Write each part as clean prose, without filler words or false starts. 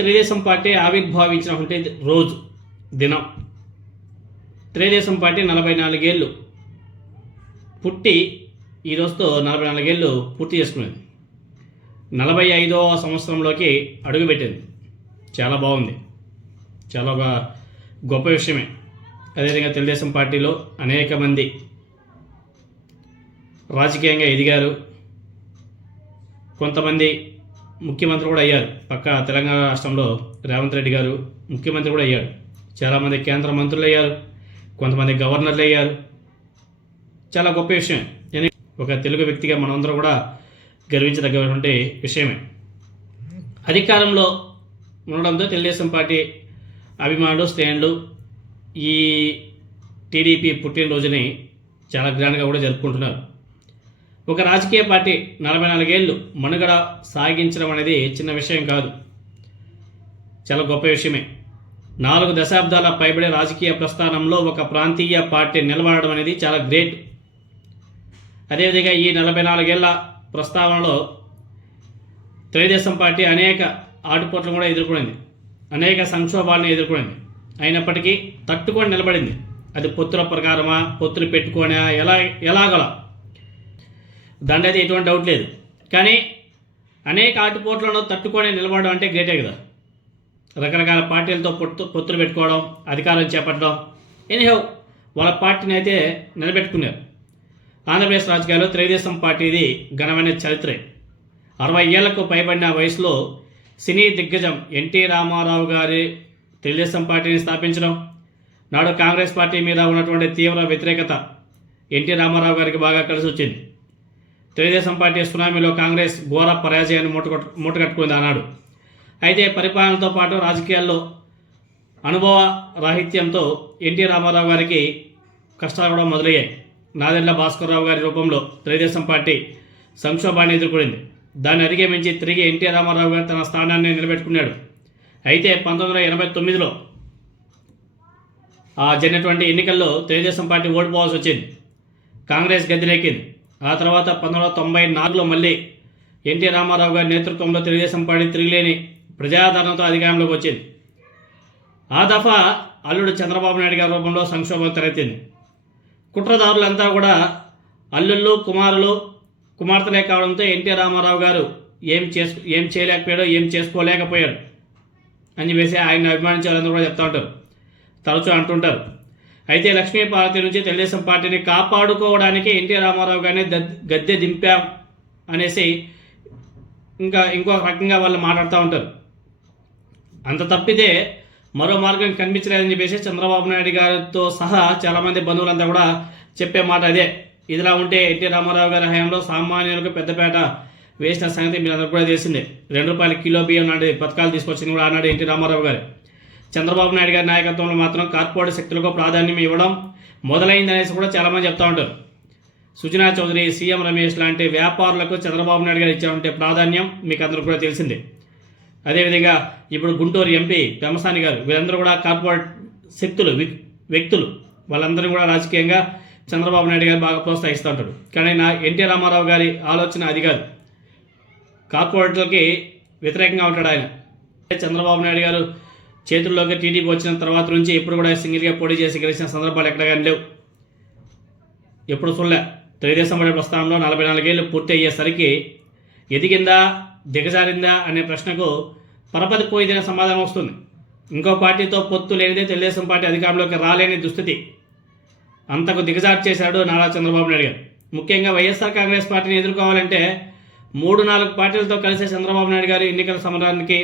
Telugu Desam party ఆవిర్భావించినటువంటి రోజు దినం. Telugu Desam party 44 ఏళ్ళు పుట్టి ఈ రోజుతో 44 ఏళ్ళు పూర్తి చేసుకునేది. 45వ సంవత్సరంలోకి అడుగుపెట్టింది. చాలా బాగుంది, చాలా ఒక గొప్ప విషయమే. అదేవిధంగా తెలుగుదేశం పార్టీలో అనేక మంది రాజకీయంగా ఎదిగారు. కొంతమంది ముఖ్యమంత్రి కూడా అయ్యారు. పక్క తెలంగాణ రాష్ట్రంలో రేవంత్ రెడ్డి గారు ముఖ్యమంత్రి కూడా అయ్యారు. చాలామంది కేంద్ర మంత్రులు అయ్యారు, కొంతమంది గవర్నర్లు అయ్యారు. చాలా గొప్ప విషయం. ఒక తెలుగు వ్యక్తిగా మనందరం కూడా గర్వించదగ్గటువంటి విషయమే. అధికారంలో ఉండడంతో తెలుగుదేశం పార్టీ అభిమానులు, శ్రేణులు ఈ టీడీపీ పుట్టినరోజుని చాలా గ్రాండ్గా కూడా జరుపుకుంటున్నారు. ఒక రాజకీయ పార్టీ 44 ఏళ్ళు మనుగడ సాగించడం అనేది చిన్న విషయం కాదు, చాలా గొప్ప విషయమే. 4 దశాబ్దాల పైబడే రాజకీయ ప్రస్థానంలో ఒక ప్రాంతీయ పార్టీ నిలబడడం అనేది చాలా గ్రేట్. అదేవిధంగా ఈ 44 ఏళ్ల ప్రస్తావనలో తెలుగుదేశం పార్టీ అనేక ఆటుపోట్లను కూడా ఎదుర్కొనింది, అనేక సంక్షోభాలను ఎదుర్కొనింది. అయినప్పటికీ తట్టుకొని నిలబడింది. అది పొత్తుల ప్రకారమా, పొత్తులు పెట్టుకోనా, ఎలాగలా దాంట్లో అయితే ఎటువంటి డౌట్ లేదు. కానీ అనేక ఆటుపోట్లను తట్టుకొని నిలబడడం అంటే గ్రేటే కదా. రకరకాల పార్టీలతో పొత్తులు పెట్టుకోవడం, అధికారం చేపట్టడం, ఎనీహౌ వాళ్ళ పార్టీని అయితే నిలబెట్టుకున్నారు. ఆంధ్రప్రదేశ్ రాజకీయాల్లో తెలుగుదేశం పార్టీది ఘనమైన చరిత్రే. 60 ఏళ్లకు పైబడిన వయసులో సినీ దిగ్గజం ఎన్టీ రామారావు గారి తెలుగుదేశం పార్టీని స్థాపించడం, నాడు కాంగ్రెస్ పార్టీ మీద ఉన్నటువంటి తీవ్ర వ్యతిరేకత ఎన్టీ రామారావు గారికి బాగా కలిసి వచ్చింది. తెలుగుదేశం పార్టీ సునామీలో కాంగ్రెస్ ఘోర పరాజయాన్ని మూటగట్టుకుంది ఆనాడు. అయితే పరిపాలనతో పాటు రాజకీయాల్లో అనుభవ రాహిత్యంతో ఎన్టీ రామారావు గారికి కష్టాలు కూడా మొదలయ్యాయి. నాదెళ్ల భాస్కర్రావు గారి రూపంలో తెలుగుదేశం పార్టీ సంక్షోభాన్ని ఎదుర్కొంది. దాన్ని అధిగమించి తిరిగి ఎన్టీ రామారావు గారు తన స్థానాన్ని నిలబెట్టుకున్నాడు. అయితే 1989లో జరిగినటువంటి ఎన్నికల్లో తెలుగుదేశం పార్టీ ఓడిపోవాల్సి వచ్చింది. కాంగ్రెస్ గద్దెనెక్కింది. ఆ తర్వాత 1994లో మళ్ళీ ఎన్టీ రామారావు గారి నేతృత్వంలో తెలుగుదేశం పార్టీ తిరిగిలేని ప్రజాదరణతో అధికారంలోకి వచ్చింది. ఆ దఫా అల్లుడు చంద్రబాబు నాయుడు గారి రూపంలో సంక్షోభం తలెత్తింది. కుట్రదారులంతా కూడా అల్లుళ్ళు, కుమార్తెలే కావడంతో ఎన్టీ రామారావు గారు ఏం చేయలేకపోయాడో, ఏం చేసుకోలేకపోయాడు అని చెప్పేసి ఆయన అభిమానించే వాళ్ళందరూ కూడా చెప్తూ ఉంటారు, తరచూ అంటుంటారు. అయితే లక్ష్మీపార్వతి నుంచి తెలుగుదేశం పార్టీని కాపాడుకోవడానికి ఎన్టీ రామారావు గారిని గద్దె దింపాం అనేసి ఇంకో రకంగా వాళ్ళు మాట్లాడుతూ ఉంటారు. అంత తప్పితే మరో మార్గం కనిపించలేదని చెప్పేసి చంద్రబాబు నాయుడు గారితో సహా చాలామంది బంధువులంతా కూడా చెప్పే మాట అదే. ఇదిలా ఉంటే ఎన్టీ రామారావు గారి హయాంలో సామాన్యులకు పెద్దపేట వేసిన సంగతి మీరు అందరూ కూడా తెలిసిందే. ₹2 కిలో బియ్యం నాటి పథకాలు తీసుకొచ్చింది కూడా ఆనాడు ఎన్టీ రామారావు గారు. చంద్రబాబు నాయుడు గారి నాయకత్వంలో మాత్రం కార్పొరేట్ శక్తులకు ప్రాధాన్యం ఇవ్వడం మొదలైందనేసి కూడా చాలామంది చెప్తూ ఉంటారు. సుజనా చౌదరి, సీఎం రమేష్ లాంటి వ్యాపారులకు చంద్రబాబు నాయుడు గారు ఇచ్చినటువంటి ప్రాధాన్యం మీకు అందరూ కూడా తెలిసిందే. అదేవిధంగా ఇప్పుడు గుంటూరు ఎంపీ పెమ్మసాని గారు, వీళ్ళందరూ కూడా కార్పొరేట్ శక్తులు, వ్యక్తులు, వాళ్ళందరూ కూడా రాజకీయంగా చంద్రబాబు నాయుడు గారు బాగా ప్రోత్సహిస్తూ ఉంటాడు. కానీ ఎన్టీ రామారావు గారి ఆలోచన అది కాదు. కార్పొరేట్లకి వ్యతిరేకంగా ఉంటాడు ఆయన. చంద్రబాబు నాయుడు గారు చేతుల్లోకి టీడీపీ వచ్చిన తర్వాత నుంచి ఎప్పుడు కూడా సింగిల్గా పోటీ చేసి గెలిచిన సందర్భాలు ఎక్కడ కానీ లేవు, ఎప్పుడు చూడలే. తెలుగుదేశం పార్టీ ప్రస్థానంలో 44 ఏళ్ళు పూర్తి అయ్యేసరికి ఎదిగిందా, దిగజారిందా అనే ప్రశ్నకు పరపతి పోయిన సమాధానం వస్తుంది. ఇంకో పార్టీతో పొత్తు లేనిదే తెలుగుదేశం పార్టీ అధికారంలోకి రాలేని దుస్థితి. అంతకు దిగజారు చేశాడు నారా చంద్రబాబు నాయుడు గారు. ముఖ్యంగా వైఎస్ఆర్ కాంగ్రెస్ పార్టీని ఎదుర్కోవాలంటే 3-4 పార్టీలతో కలిసే చంద్రబాబు నాయుడు గారు ఎన్నికల సమరానికి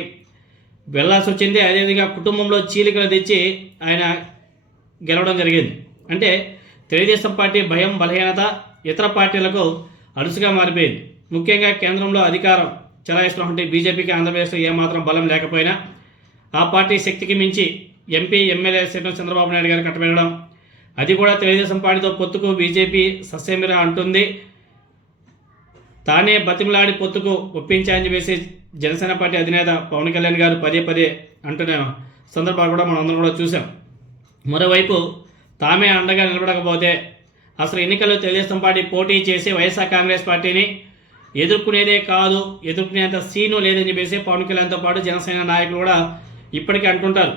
వెళ్లాల్సి వచ్చింది. అదేవిధంగా కుటుంబంలో చీలికలు తెచ్చి ఆయన గెలవడం జరిగింది. అంటే తెలుగుదేశం పార్టీ భయం, బలహీనత ఇతర పార్టీలకు అరుసుగా మారిపోయింది. ముఖ్యంగా కేంద్రంలో అధికారం చెలాయిస్తున్నటువంటి బీజేపీకి ఆంధ్రప్రదేశ్లో ఏమాత్రం బలం లేకపోయినా ఆ పార్టీ శక్తికి మించి ఎంపీ, ఎమ్మెల్యే సీట్లను చంద్రబాబు నాయుడు గారు కట్టబెట్టడం, అది కూడా తెలుగుదేశం పార్టీతో పొత్తుకు బీజేపీ సస్యమిరా అంటుంది. తానే బతిమలాడి పొత్తుకు ఒప్పించాయని చెప్పేసి జనసేన పార్టీ అధినేత పవన్ కళ్యాణ్ గారు పదే అంటున్న సందర్భాలు కూడా మనం అందరం కూడా చూసాం. మరోవైపు తామే అండగా నిలబడకపోతే అసలు ఎన్నికల్లో తెలుగుదేశం పార్టీ పోటీ చేసి వైఎస్ఆర్ కాంగ్రెస్ పార్టీని ఎదుర్కొనేదే కాదు, ఎదుర్కొనేంత సీను లేదని చెప్పేసి పవన్ కళ్యాణ్తో పాటు జనసేన నాయకులు కూడా ఇప్పటికీ అంటుంటారు.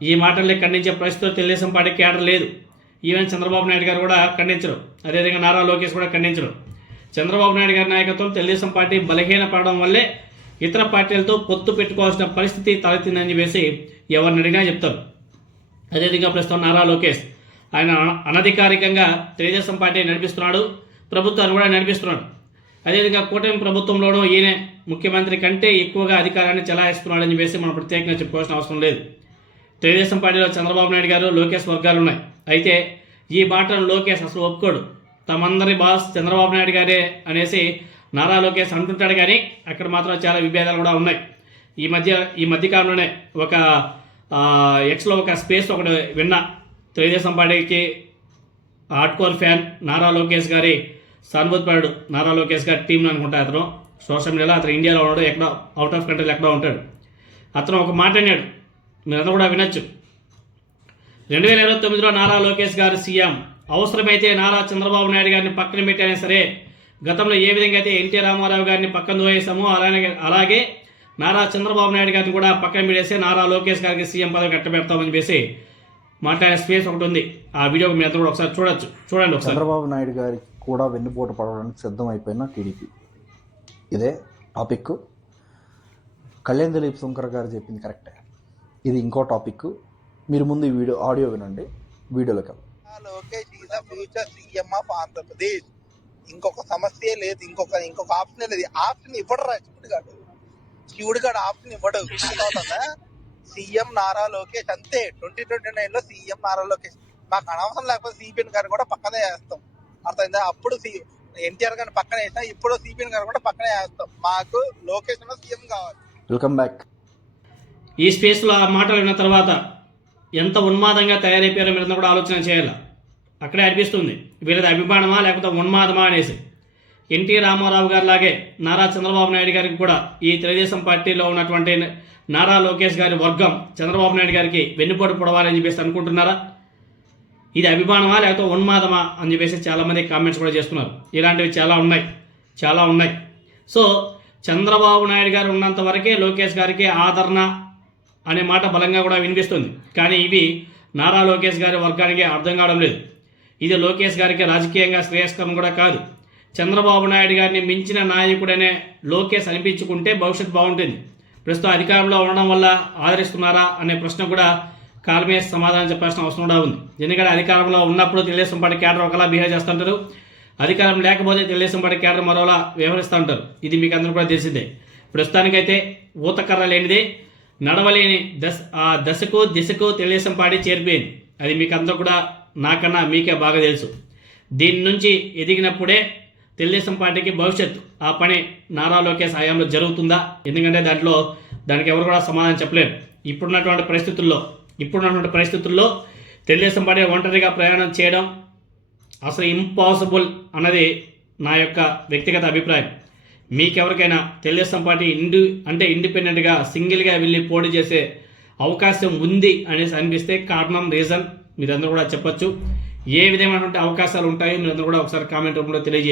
ఈ మాటల్ని ఖండించే పరిస్థితులు తెలుగుదేశం పార్టీ కేడర్ లేదు. ఈవెన్ చంద్రబాబు నాయుడు గారు కూడా ఖండించరు, అదేవిధంగా నారా లోకేష్ కూడా ఖండించరు. చంద్రబాబు నాయుడు గారి నాయకత్వం తెలుగుదేశం పార్టీ బలహీనపడడం వల్లే ఇతర పార్టీలతో పొత్తు పెట్టుకోవాల్సిన పరిస్థితి తలెత్తిందని చెప్పేసి ఎవరిని అడిగినా చెప్తారు. అదేవిధంగా ప్రస్తుతం నారా లోకేష్ ఆయన అనధికారికంగా తెలుగుదేశం పార్టీ నడిపిస్తున్నాడు, ప్రభుత్వాన్ని కూడా నడిపిస్తున్నాడు. అదేవిధంగా కూటమి ప్రభుత్వంలోనూ ఈయన ముఖ్యమంత్రి కంటే ఎక్కువగా అధికారాన్ని చెలాయిస్తున్నాడని చెప్పేసి మనం ప్రత్యేకంగా చెప్పుకోవాల్సిన అవసరం లేదు. తెలుగుదేశం పార్టీలో చంద్రబాబు నాయుడు గారు, లోకేష్ వర్గాలు ఉన్నాయి. అయితే ఈ మాటను లోకేష్ అసలు ఒప్పుకోడు. తమందరి బాస్ చంద్రబాబు నాయుడు గారే అనేసి నారా లోకేష్ అంటుంటాడు, కానీ అక్కడ మాత్రం చాలా విభేదాలు కూడా ఉన్నాయి. ఈ మధ్యకాలంలోనే ఒక ఎక్స్లో ఒక స్పేస్ ఒకటి విన్నా. తెలుగుదేశం పార్టీకి హార్డ్కోర్ ఫ్యాన్ నారా లోకేష్ గారి సానుభూతిపరుడు, నారా లోకేష్ గారి టీంలో అనుకుంటా అతను సోషల్ మీడియాలో, అతను ఇండియాలో ఉన్నాడు, ఎక్కడో అవుట్ ఆఫ్ కంట్రీలో ఎక్కడో ఉంటాడు. అతను ఒక మాట అన్నాడు, మీరందరూ కూడా వినొచ్చు. 2029లో నారా లోకేష్ గారు సీఎం, అవసరమైతే నారా చంద్రబాబు నాయుడు గారిని పక్కన పెట్టైనా సరే, గతంలో ఏ విధంగా అయితే ఎన్టీ రామారావు గారిని పక్కన దోయేసామో అలాగే నారా చంద్రబాబు నాయుడు గారిని కూడా పక్కన పెట్టేసి నారా లోకేష్ గారికి సీఎం పదవి కట్టబెడతామని చెప్పేసి మాట్లాడే స్పేస్ ఒకటి ఉంది. ఆ వీడియో మీ అందరూ కూడా ఒకసారి చూడండి ఒకసారి. చంద్రబాబు నాయుడు గారికి కూడా వెన్నుపోటు పడడానికి సిద్ధమైపోయిన టీడీపీ, ఇదే టాపిక్. కళ్యాణ్ దిలీప్ శంకర్ గారు చెప్పింది కరెక్టే. ఇది ఇంకో టాపిక్. మీరు ముందు ఈ వీడియో ఆడియో వినండి, వీడియోలోకి వెళ్దాం. Lokesh is the future CM of Andhra Pradesh. ఇంకొక సమస్య లేదు, ఇంకొక ఆప్షన్ లేదు. ఆప్షన్ ఇవ్వడరా శివుడు గారు ఆప్షన్ ఇవ్వడు. సీఎం నారా లోకేష్ అంతే. 2029లో సీఎం నారా లోకేష్. మాకు అనవసరం లేకపోతే సిపిఎన్ గారు కూడా పక్కనే వేస్తాం, అర్థమైందా? అప్పుడు ఎన్టీఆర్ గారిని పక్కన వేసినా ఇప్పుడు సిపిఎన్ గారు కూడా పక్కనే వేస్తాం. మాకు లోకేష్ సీఎం కావాలి. Welcome back. ఈ స్పేస్లో ఆ మాటలు విన్న తర్వాత ఎంత ఉన్మాదంగా తయారైపోయారో మీరు కూడా ఆలోచన చేయాలి. అక్కడే అనిపిస్తుంది వీళ్ళది అభిమానమా లేకపోతే ఉన్మాదమా అనేసి. ఎన్టీ రామారావు గారి లాగే నారా చంద్రబాబు నాయుడు గారికి కూడా ఈ తెలుగుదేశం పార్టీలో ఉన్నటువంటి నారా లోకేష్ గారి వర్గం చంద్రబాబు నాయుడు గారికి వెన్నుపోటు పొడవాలని చెప్పేసి అనుకుంటున్నారా? ఇది అభిమానమా లేకపోతే ఉన్మాదమా అని చెప్పేసి చాలామంది కామెంట్స్ కూడా చేస్తున్నారు. ఇలాంటివి చాలా ఉన్నాయి. సో చంద్రబాబు నాయుడు గారు ఉన్నంత వరకే లోకేష్ గారికి ఆదరణ అనే మాట బలంగా కూడా వినిపిస్తుంది. కానీ ఇవి నారా లోకేష్ గారి వర్గానికి అర్థం కావడం లేదు. ఇది లోకేష్ గారికి రాజకీయంగా శ్రేయస్కరం కూడా కాదు. చంద్రబాబు నాయుడు గారిని మించిన నాయకుడనే లోకేష్ అనిపించుకుంటే భవిష్యత్తు బాగుంటుంది. ప్రస్తుతం అధికారంలో ఉండడం వల్ల ఆదరిస్తున్నారా అనే ప్రశ్న కూడా కాలమే సమాధానం చెప్పాల్సిన అవసరం కూడా ఉంది. ఎందుకంటే అధికారంలో ఉన్నప్పుడు తెలుగుదేశం పార్టీ కేడర్ ఒకలా బిహేవ్ చేస్తుంటారు, అధికారం లేకపోతే తెలుగుదేశం పార్టీ కేడర్ మరోలా వ్యవహరిస్తూ ఉంటారు. ఇది మీకు అందరూ కూడా తెలిసిందే. ప్రస్తుతానికైతే ఊతకర్ర లేనిదే నడవలేని దిశకు తెలుగుదేశం పార్టీ చేరిపోయింది. అది మీకు అందరూ కూడా నాకన్నా మీకే బాగా తెలుసు. దీని నుంచి ఎదిగినప్పుడే తెలుగుదేశం పార్టీకి భవిష్యత్తు. ఆ పని నారా లోకేష్ హయాంలో జరుగుతుందా? ఎందుకంటే దానికి ఎవరు కూడా సమాధానం చెప్పలేరు. ఇప్పుడున్నటువంటి పరిస్థితుల్లో తెలుగుదేశం పార్టీ ఒంటరిగా ప్రయాణం చేయడం అసలు ఇంపాసిబుల్ అన్నది నా యొక్క వ్యక్తిగత అభిప్రాయం. మీకెవరికైనా తెలుగుదేశం పార్టీ ఇండిపెండెంట్గా సింగిల్గా వెళ్ళి పోటీ చేసే అవకాశం ఉంది అనేసి అనిపిస్తే రీజన్ మీరందరూ కూడా చెప్పొచ్చు. ఏ విధమైనటువంటి అవకాశాలు ఉంటాయో మీరందరూ కూడా ఒకసారి కామెంట్ రూపంలో తెలియజేయండి.